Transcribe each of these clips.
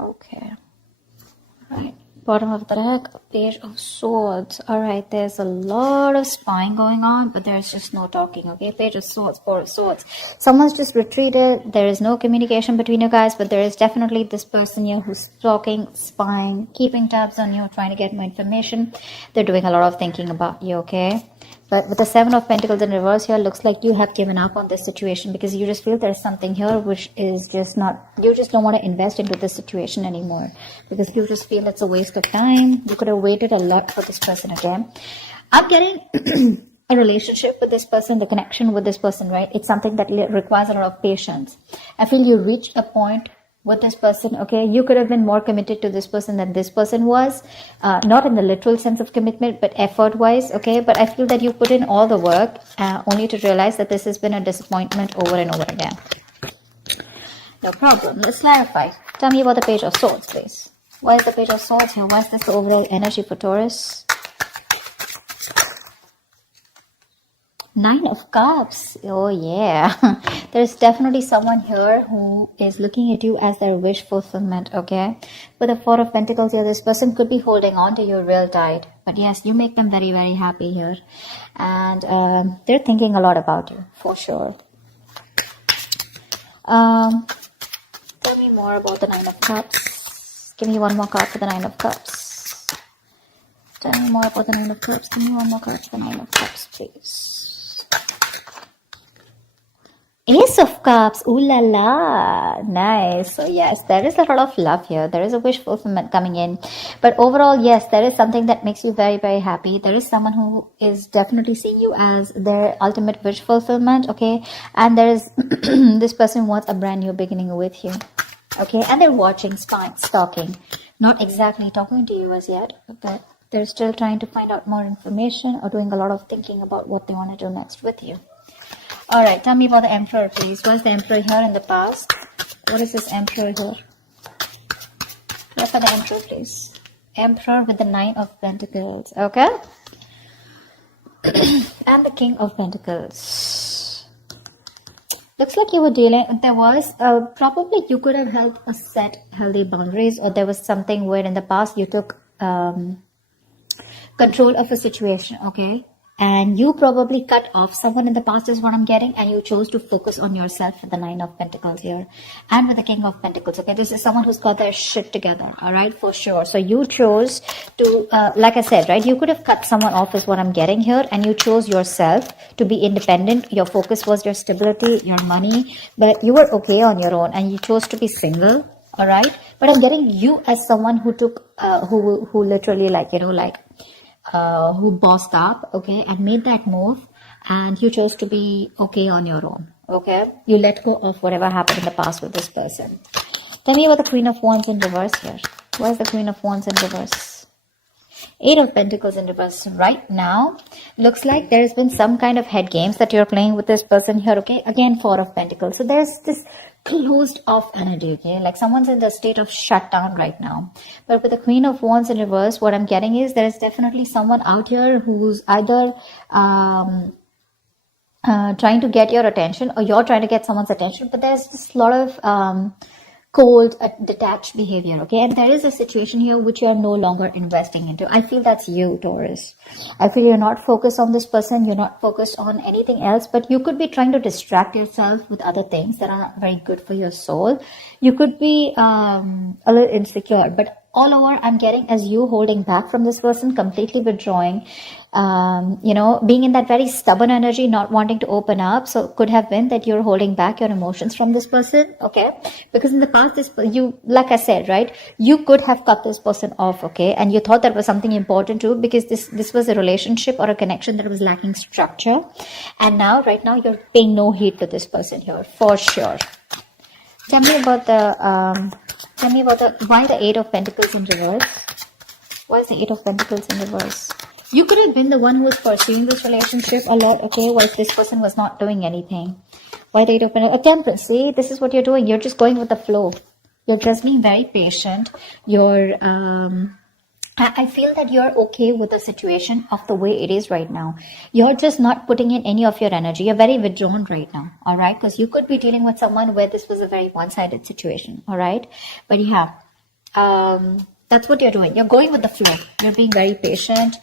Okay. Right. Bottom of the deck, Page of Swords. Alright, there's a lot of spying going on, but there's just no talking, okay? Page of Swords, Four of Swords. Someone's just retreated. There is no communication between you guys, but there is definitely this person here who's talking, spying, keeping tabs on you, trying to get more information. They're doing a lot of thinking about you, okay? But with the Seven of Pentacles in reverse here, looks like you have given up on this situation because you just feel there's something here which is just not, you just don't want to invest into this situation anymore because you just feel it's a waste of time. You could have waited a lot for this person again. I'm getting a relationship with this person, the connection with this person, right? It's something that requires a lot of patience. I feel you reached a point with this person, okay? You could have been more committed to this person than this person was, not in the literal sense of commitment, but effort wise, okay? But I feel that you put in all the work only to realize that this has been a disappointment over and over again. No problem. Let's clarify. Tell me about the Page of Swords, please. Why is the Page of Swords here? Why is this the overall energy for Taurus? Nine of Cups. Oh yeah. There's definitely someone here who is looking at you as their wish fulfillment, okay? With the Four of Pentacles here, this person could be holding on to you real tight. But yes, you make them very, very happy here. And they're thinking a lot about you, for sure. Tell me more about the Nine of Cups. Give me one more card for the Nine of Cups. Tell me more about the Nine of Cups. Give me one more card for the Nine of Cups, please. Ace of Cups, ooh la la, nice. So yes, there is a lot of love here. There is a wish fulfillment coming in. But overall, yes, there is something that makes you very, very happy. There is someone who is definitely seeing you as their ultimate wish fulfillment, okay? And there is, this person wants a brand new beginning with you, okay? And they're watching, spying, stalking. Not exactly talking to you as yet, but they're still trying to find out more information or doing a lot of thinking about what they want to do next with you. Alright, tell me about the Emperor, please. Was the Emperor here in the past? What is this Emperor here? What for the Emperor, please? Emperor with the Nine of Pentacles, okay? And the King of Pentacles. Looks like you were dealing, there was, probably you could have held a set healthy boundaries, or there was something where in the past you took control of a situation, okay? And you probably cut off someone in the past is what I'm getting, and you chose to focus on yourself with the Nine of Pentacles here. And with the King of Pentacles, okay? This is someone who's got their shit together, alright? For sure. So you chose to, like I said, right? You could have cut someone off is what I'm getting here, and you chose yourself to be independent. Your focus was your stability, your money, but you were okay on your own, and you chose to be single, alright? But I'm getting you as someone who took, who literally like, you know, like, who bossed up, okay, and made that move, and you chose to be okay on your own, okay? You let go of whatever happened in the past with this person. Tell me about the Queen of Wands in reverse here. Where's the Queen of Wands in reverse? Eight of Pentacles in reverse. Right now, looks like there has been some kind of head games that you're playing with this person here, okay? Again, Four of Pentacles. So there's this closed off energy, okay? Like someone's in the state of shutdown right now. But with the Queen of Wands in reverse, what I'm getting is there is definitely someone out here who's either trying to get your attention, or you're trying to get someone's attention. But there's just a lot of cold, detached behavior, okay? And there is a situation here which you are no longer investing into. I feel that's you, Taurus. I feel you're not focused on this person. You're not focused on anything else, but you could be trying to distract yourself with other things that are not very good for your soul. You could be a little insecure, but all over I'm getting as you holding back from this person, completely withdrawing, you know, being in that very stubborn energy, not wanting to open up. So it could have been that you're holding back your emotions from this person, okay? Because in the past, you, like I said, right, you could have cut this person off, okay? And you thought that was something important too, because this was a relationship or a connection that was lacking structure. And now, right now, you're paying no heed to this person here, for sure. Tell me about the, why the Eight of Pentacles in reverse? Why is the Eight of Pentacles in reverse? You could have been the one who was pursuing this relationship a lot, okay? While this person was not doing anything. Why the Eight of Pentacles? Temperance, see? This is what you're doing. You're just going with the flow. You're just being very patient. You're, I feel that you're okay with the situation of the way it is right now. You're just not putting in any of your energy. You're very withdrawn right now, all right? Because you could be dealing with someone where this was a very one-sided situation, all right? But yeah, That's what you're doing. You're going with the flow. You're being very patient.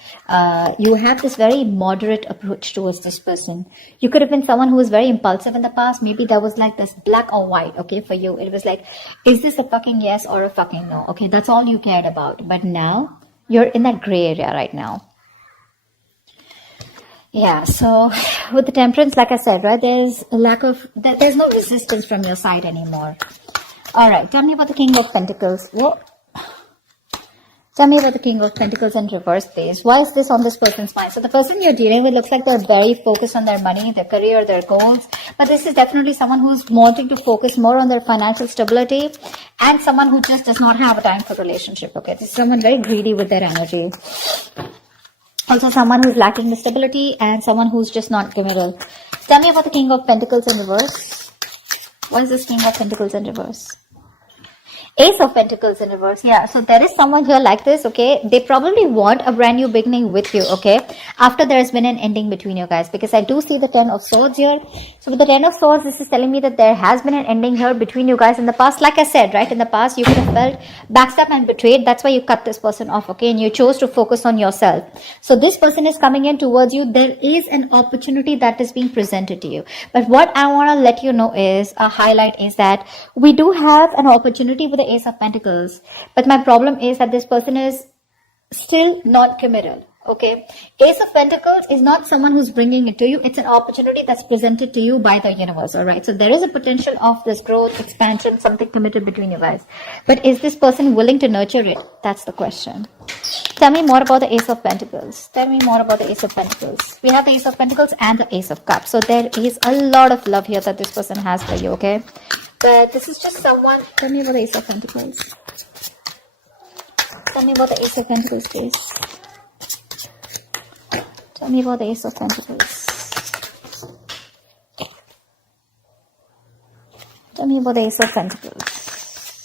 You have this very moderate approach towards this person. You could have been someone who was very impulsive in the past. Maybe there was like this black or white, okay, for you. It was like, is this a fucking yes or a fucking no? Okay, that's all you cared about. But now, you're in that gray area right now. Yeah, so with the temperance, like I said, right, there's a lack of, there's no resistance from your side anymore. All right, tell me about the King of Pentacles. What? Tell me about the King of Pentacles in reverse, please. Why is this on this person's mind? So the person you're dealing with looks like they're very focused on their money, their career, their goals. But this is definitely someone who's wanting to focus more on their financial stability and someone who just does not have a time for relationship. Okay, this is someone very greedy with their energy. Also someone who's lacking the stability and someone who's just not committal. Tell me about the King of Pentacles in reverse. What is this King of Pentacles in reverse? Ace of Pentacles in reverse. Yeah, so there is someone here like this, okay? They probably want a brand new beginning with you, okay? After there has been an ending between you guys, because I do see the Ten of Swords here. So with the Ten of Swords, this is telling me that there has been an ending here between you guys in the past. Like I said, right, in the past, you could have felt backstabbed and betrayed. That's why you cut this person off, okay? And you chose to focus on yourself. So this person is coming in towards you. There is an opportunity that is being presented to you. But what I want to let you know is, a highlight is that we do have an opportunity with the Ace of Pentacles, but my problem is that this person is still not committed. Okay, Ace of Pentacles is not someone who's bringing it to you. It's an opportunity that's presented to you by the universe. All right, so there is a potential of this growth, expansion, something committed between you guys, but is this person willing to nurture it? That's the question. Tell me more about the Ace of Pentacles. Tell me more about the Ace of Pentacles. We have the Ace of Pentacles and the Ace of Cups, so there is a lot of love here that this person has for you. Okay, but this is just someone. Tell me about the Ace of Pentacles. Tell me about the Ace of Pentacles, please. Tell me about the Ace of Pentacles. Tell me about the Ace of Pentacles.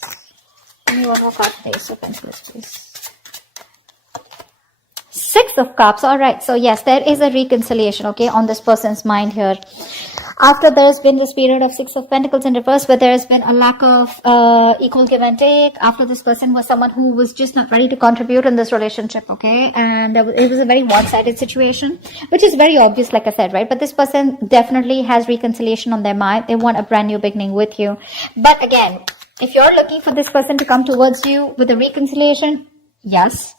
Tell me one more card for the Ace of Pentacles, please. Six of Cups. All right. So yes, there is a reconciliation, okay, on this person's mind here. After there's been this period of Six of Pentacles in reverse, where there has been a lack of equal give and take. After this person was someone who was just not ready to contribute in this relationship, okay? And it was a very one-sided situation, which is very obvious, like I said, right? But this person definitely has reconciliation on their mind. They want a brand new beginning with you. But again, if you're looking for this person to come towards you with a reconciliation, yes.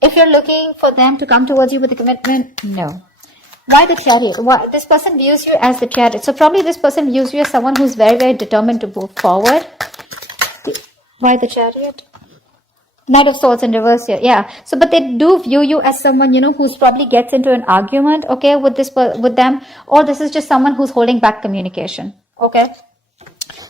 If you're looking for them to come towards you with a commitment, no. Why the Chariot? Why? This person views you as the Chariot. So probably this person views you as someone who's very, very determined to move forward. Why the Chariot? Knight of Swords in reverse here. Yeah. So, but they do view you as someone, you know, who's probably gets into an argument, okay, with them. Or this is just someone who's holding back communication. Okay.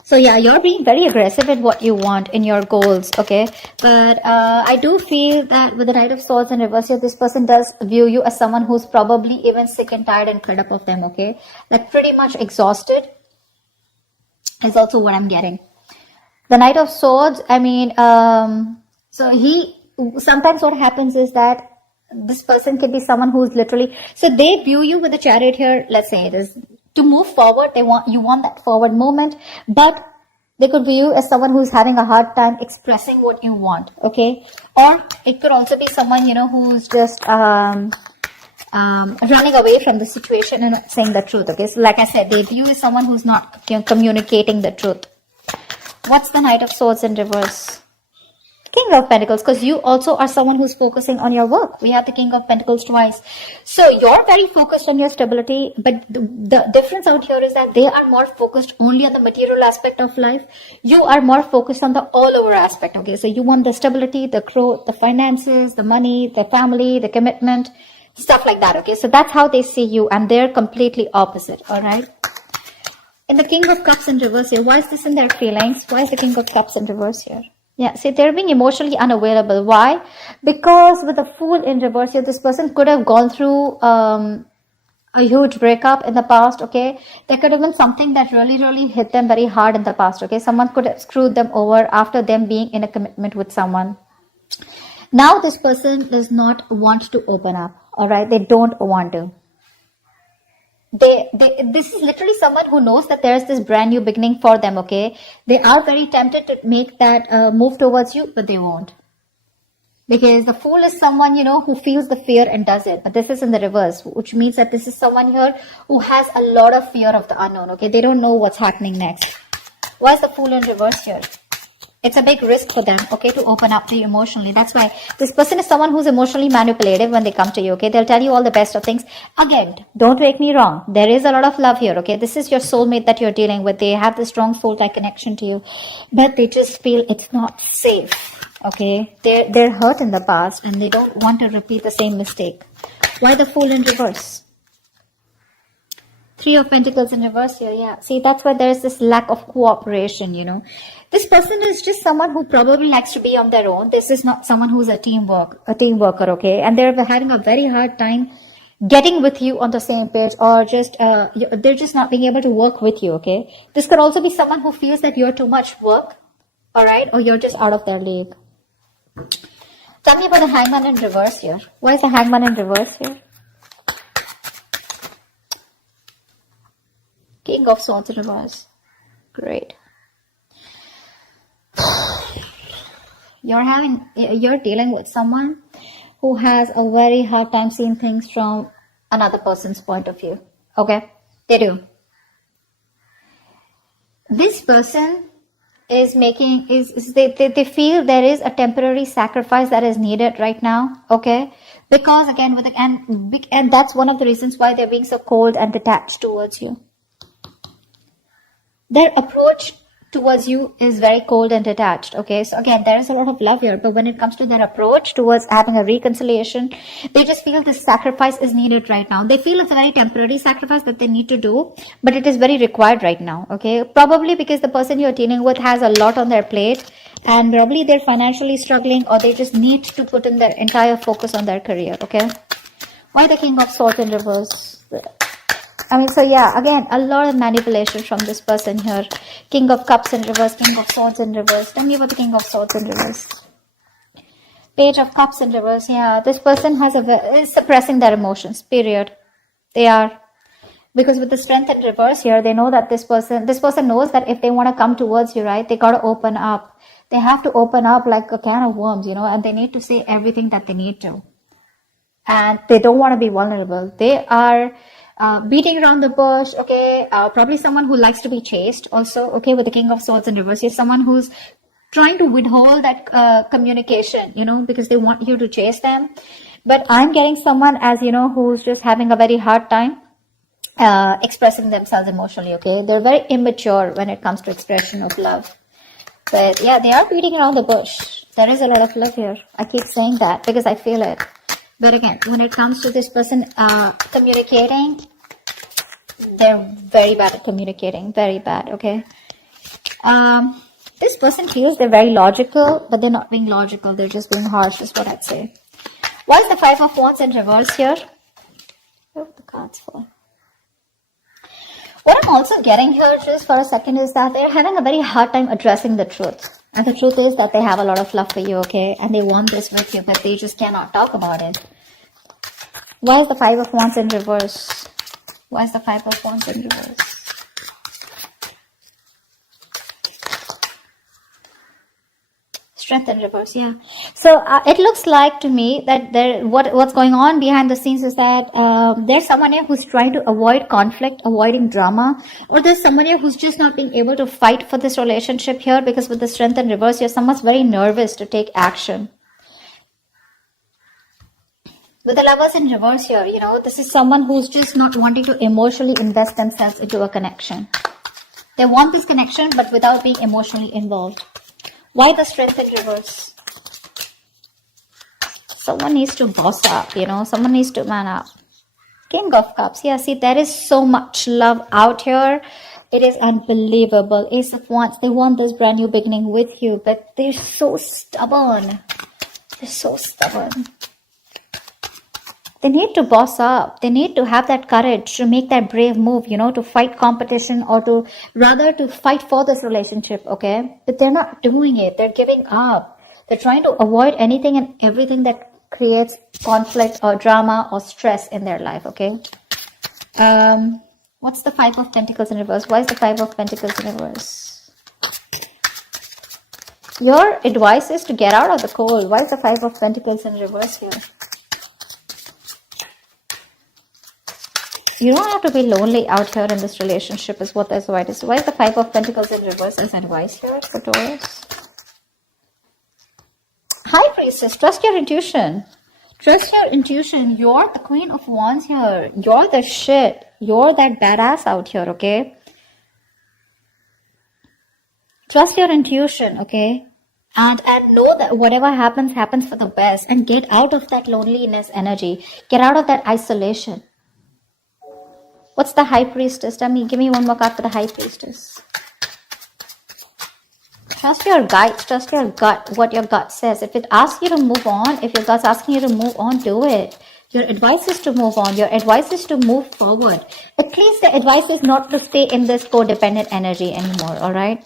So yeah, you're being very aggressive at what you want in your goals, okay? But I do feel that with the Knight of Swords in reverse here, this person does view you as someone who's probably even sick and tired and fed up of them, okay? Like pretty much exhausted is also what I'm getting. The Knight of Swords, I mean, sometimes what happens is that this person could be someone who's literally, so they view you with the Chariot here, let's say it is, to move forward, you want that forward movement, but they could view you as someone who's having a hard time expressing what you want, okay? Or it could also be someone, you know, who's just running away from the situation and not saying the truth, okay? So like I said, they view you as someone who's not communicating the truth. What's the Knight of Swords in reverse? King of Pentacles, because you also are someone who's focusing on your work. We have the King of Pentacles twice. So you're very focused on your stability, but the difference out here is that they are more focused only on the material aspect of life. You are more focused on the all-over aspect, okay? So you want the stability, the growth, the finances, the money, the family, the commitment, stuff like that, okay? So that's how they see you, and they're completely opposite, all right? In the King of Cups in reverse here, why is this in their feelings? Why is the King of Cups in reverse here? Yeah, see, they're being emotionally unavailable. Why? Because with the Fool in reverse here, this person could have gone through a huge breakup in the past, okay? There could have been something that really, really hit them very hard in the past, okay? Someone could have screwed them over after them being in a commitment with someone. Now this person does not want to open up, all right? They don't want to. This is literally someone who knows that there's this brand new beginning for them, okay? They are very tempted to make that move towards you, but they won't. Because the fool is someone, who feels the fear and does it. But this is in the reverse, which means that this is someone here who has a lot of fear of the unknown, okay? They don't know what's happening next. Why is the fool in reverse here? It's a big risk for them, okay, to open up to you emotionally. That's why this person is someone who's emotionally manipulative when they come to you, okay? They'll tell you all the best of things. Again, don't take me wrong. There is a lot of love here, okay? This is your soulmate that you're dealing with. They have this strong soul-like connection to you. But they just feel it's not safe, okay? They're hurt in the past and they don't want to repeat the same mistake. Why the fool in reverse? Three of Pentacles in reverse here, yeah. See, that's why there's this lack of cooperation, This person is just someone who probably likes to be on their own. This is not someone who's a team worker, okay? And they're having a very hard time getting with you on the same page, or just they're just not being able to work with you, okay? This could also be someone who feels that you're too much work, all right? Or you're just out of their league. Tell me about the Hangman in reverse here. Why is the Hangman in reverse here? King of Swords in reverse. Great. You're dealing with someone who has a very hard time seeing things from another person's point of view. Okay? They do. This person is making, they feel there is a temporary sacrifice that is needed right now. Okay? Because again, and that's one of the reasons why they're being so cold and detached towards you. Their approach towards you is very cold and detached, okay? So again, there is a lot of love here, but when it comes to their approach towards having a reconciliation, they just feel this sacrifice is needed right now. They feel it's a very temporary sacrifice that they need to do, but it is very required right now, okay? Probably because the person you're dealing with has a lot on their plate, and probably they're financially struggling, or they just need to put in their entire focus on their career, okay? Why the King of Swords in reverse? So yeah, again, a lot of manipulation from this person here. King of Cups in reverse, King of Swords in reverse. Tell me about the King of Swords in reverse. Page of Cups in reverse. Yeah, this person is suppressing their emotions, period. They are. Because with the Strength in reverse here, they know that this person knows that if they want to come towards you, right, they got to open up. They have to open up like a can of worms, and they need to say everything that they need to. And they don't want to be vulnerable. They are beating around the bush, okay? Probably someone who likes to be chased also, okay? With the King of Swords in reverse, you're someone who's trying to withhold that communication, because they want you to chase them. But I'm getting someone as, who's just having a very hard time expressing themselves emotionally, okay? They're very immature when it comes to expression of love. But yeah, they are beating around the bush. There is a lot of love here. I keep saying that because I feel it. But again, when it comes to this person communicating, they're very bad at communicating. Very bad, okay? This person feels they're very logical, but they're not being logical. They're just being harsh, is what I'd say. Why is the Five of Wands in reverse here? Oh, the cards fall. What I'm also getting here, just for a second, is that they're having a very hard time addressing the truth. And the truth is that they have a lot of love for you, okay? And they want this with you, but they just cannot talk about it. Why is the Five of Wands in reverse? Why is the Five of Wands in reverse? Strength in reverse, yeah. So it looks like to me that what's going on behind the scenes is that there's someone here who's trying to avoid conflict, avoiding drama, or there's someone here who's just not being able to fight for this relationship here, because with the Strength in reverse here, someone's very nervous to take action. With the Lovers in reverse here, this is someone who's just not wanting to emotionally invest themselves into a connection. They want this connection, but without being emotionally involved. Why the Strength in reverse? Someone needs to boss up, someone needs to man up. King of Cups, yeah, see, there is so much love out here. It is unbelievable. Ace of Wands, they want this brand new beginning with you, but they're so stubborn. They're so stubborn. They need to boss up. They need to have that courage to make that brave move, to fight competition, or to fight for this relationship, okay? But they're not doing it. They're giving up. They're trying to avoid anything and everything that creates conflict or drama or stress in their life, okay? What's the Five of Pentacles in reverse? Why is the Five of Pentacles in reverse? Your advice is to get out of the cold. Why is the Five of Pentacles in reverse here? You don't have to be lonely out here in this relationship is what this advice is. Why is the Five of Pentacles in reverse as advice here for Taurus? High Priestess, trust your intuition. Trust your intuition. You're the Queen of Wands here. You're the shit. You're that badass out here, okay? Trust your intuition, okay? And know that whatever happens, happens for the best. And get out of that loneliness energy. Get out of that isolation. What's the High Priestess? Give me one more card for the High Priestess. Trust your guides, trust your gut, what your gut says. If it asks you to move on, if your gut's asking you to move on, do it. Your advice is to move on. Your advice is to move forward. At least the advice is not to stay in this codependent energy anymore, alright?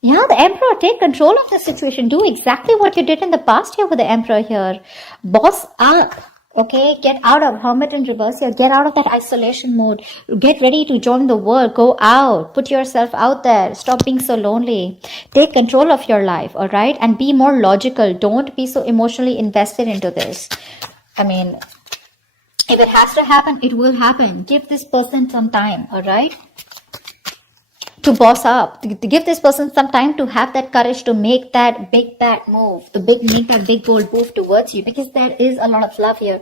Yeah, the Emperor, take control of the situation. Do exactly what you did in the past here with the Emperor here. Boss up. Okay, get out of Hermit in reverse here. Get out of that isolation mode. Get ready to join the world. Go out. Put yourself out there. Stop being so lonely. Take control of your life, all right? And be more logical. Don't be so emotionally invested into this. I mean, if it has to happen, it will happen. Give this person some time, all right? To boss up, to give this person some time to have that courage to make that big bad move, make that big bold move towards you, because there is a lot of love here.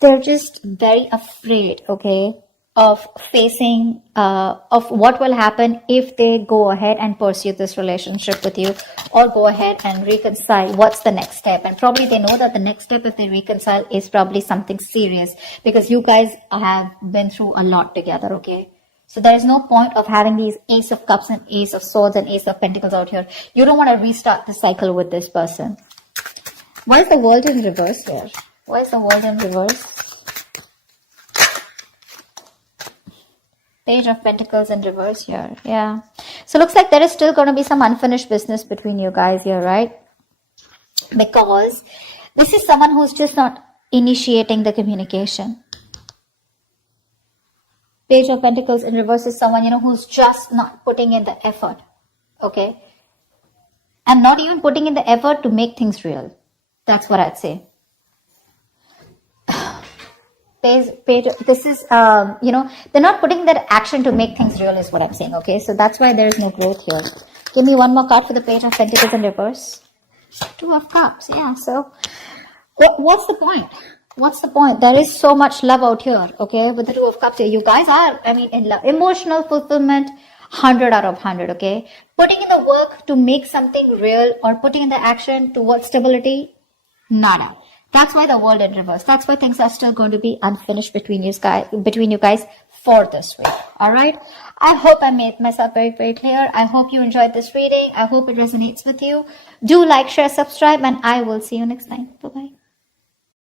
They're just very afraid, okay, of facing, of what will happen if they go ahead and pursue this relationship with you, or go ahead and reconcile. What's the next step? And probably they know that the next step, if they reconcile, is probably something serious, because you guys have been through a lot together, okay? So there is no point of having these Ace of Cups and Ace of Swords and Ace of Pentacles out here. You don't want to restart the cycle with this person. Why is the World in reverse here? Why is the World in reverse? Page of Pentacles in reverse here. Yeah. So looks like there is still going to be some unfinished business between you guys here, right? Because this is someone who's just not initiating the communication. Page of Pentacles in reverse is someone, you know, who's just not putting in the effort, okay? And not even putting in the effort to make things real. That's what I'd say. This is, you know, they're not putting that action to make things real is what I'm saying, okay? So that's why there is no growth here. Give me one more card for the Page of Pentacles in reverse. Two of Cups, yeah. So what's the point? What's the point? There is so much love out here, okay? With the Two of Cups here, you guys are, I mean, in love. Emotional fulfillment, 100 out of 100, okay? Putting in the work to make something real, or putting in the action towards stability, nada. That's why the World in reverse. That's why things are still going to be unfinished between you guys for this week. All right. I hope I made myself very, very clear. I hope you enjoyed this reading. I hope it resonates with you. Do like, share, subscribe, and I will see you next time. Bye-bye.